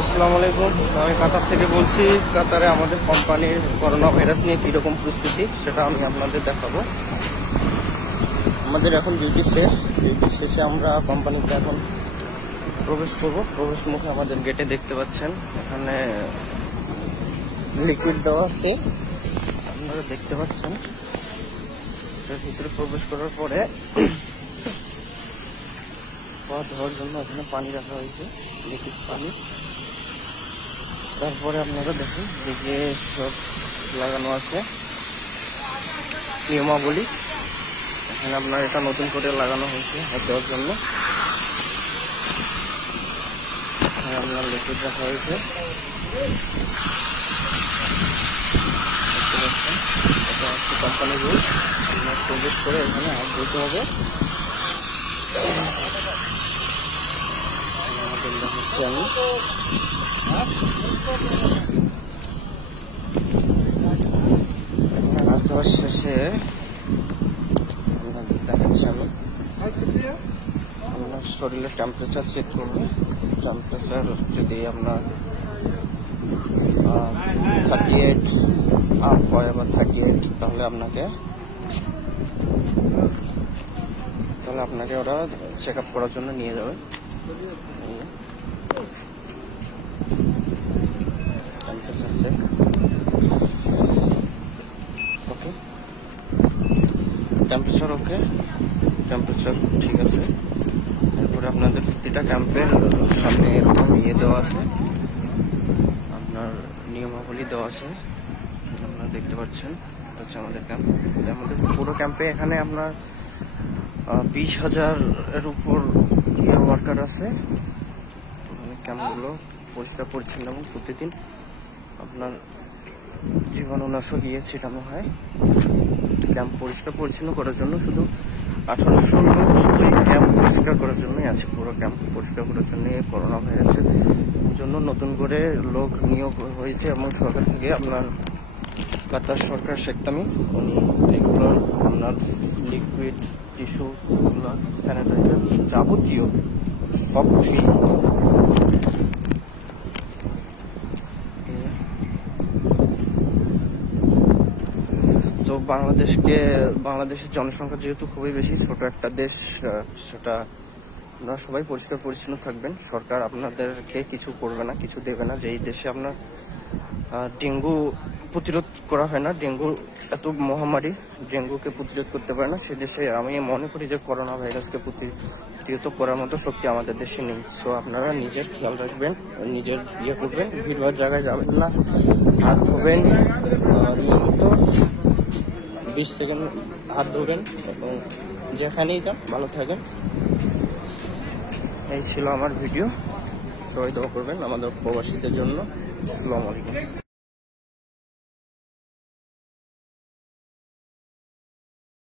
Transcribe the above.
আসসালামু আলাইকুম। আমি কাতার থেকে বলছি। কাতারে আমাদের কোম্পানির করোনা ভাইরাস নিয়ে কীরকম প্রস্তুতি সেটা আমি আপনাদের দেখাবো। আমাদের এখন ডিউটি শেষে আমরা কোম্পানিতে এখন প্রবেশ করব। প্রবেশ মুখে আমাদের গেটে দেখতে পাচ্ছেন এখানে লিকুইড দেওয়া আছে, আপনারা দেখতে পাচ্ছেন। এর ভিতরে প্রবেশ করার পরে পা ধোয়ার জন্য এখানে পানি রাখা হয়েছে, লিকুইড পানি। তারপরে আপনারা দেখুন দিকে সব লাগানো আছে নিয়মাবলী। এখানে আপনার এটা নতুন করে লাগানো হয়েছে হাত দেওয়ার জন্য। এখানে আপনার লিকুইড রাখা হয়েছে, এটা হচ্ছে কোম্পানির রুল। আপনার প্রবেশ করে এখানে হাত ধুতে হবে। দেখাচ্ছি আমি হাত ধোয়ার শেষে দেখাচ্ছি আমি আপনার শরীরের টেম্পারেচার চেক করবো। টেম্পারেচার যদি আপনার 38 আপ হয়, আবার 38, তাহলে আপনাকে ওরা চেক আপ করার জন্য নিয়ে যাবে। টেম্পারেচার চেক ওকে, টেম্পারেচার ওকে, টেম্পারেচার ঠিক আছে। এরপরে আপনাদের প্রতিটা ক্যাম্পের সামনে এরকম দেওয়া আছে, আপনার নিয়মাবলী দেওয়া আছে, আপনারা দেখতে পাচ্ছেন। হচ্ছে আমাদের ক্যাম্প। আমাদের পুরো ক্যাম্পে এখানে আপনার 20,000-এর উপর ওয়ার্কার আছে। ক্যাম্পগুলো পরিষ্কার পরিচ্ছন্ন এবং প্রতিদিন আপনার জীবাণুনাশক ছিটানো হয়। ক্যাম্প পরিষ্কার পরিচ্ছন্ন করার জন্য শুধু 1800 লোক শুধু এই ক্যাম্প পরিষ্কার করার জন্যই আছে। পুরো ক্যাম্প পরিষ্কার করার জন্য করোনা ভাইরাসের জন্য নতুন করে লোক নিয়োগ হয়েছে এবং সরকার থেকে আপনার কাতার সরকার শেখ তামিম উনি এগুলো আপনার লিকুইড, টিস্যু, স্যানিটাইজার যাবতীয় সব ফ্রি। তো বাংলাদেশের জনসংখ্যা যেহেতু খুবই বেশি, ছোট একটা দেশ, সেটা আপনারা সবাই পরিষ্কার পরিচ্ছন্ন থাকবেন। সরকার আপনাদেরকে কিছু করবে না, কিছু দেবে না। যে এই দেশে আপনার ডেঙ্গু প্রতিরোধ করা হয় না, ডেঙ্গু এত মহামারী, ডেঙ্গুকে প্রতিরোধ করতে পারে না, সে দেশে আমি মনে করি যে করোনা ভাইরাসকে প্রতিরোধ করার মতো শক্তি আমাদের দেশে নেই। সো আপনারা নিজের খেয়াল রাখবেন, নিজের করবেন, ভিড়ভাড় জায়গায় যাবেন না, হাত ধোবেন নিয়মিত, 20 সেকেন্ড হাত ধোবেন এবং যেখানেই যান ভালো থাকেন। এই ছিল আমার ভিডিও। সবাই দোয়া করবেন আমাদের প্রবাসীদের জন্য। আসসালামু আলাইকুম।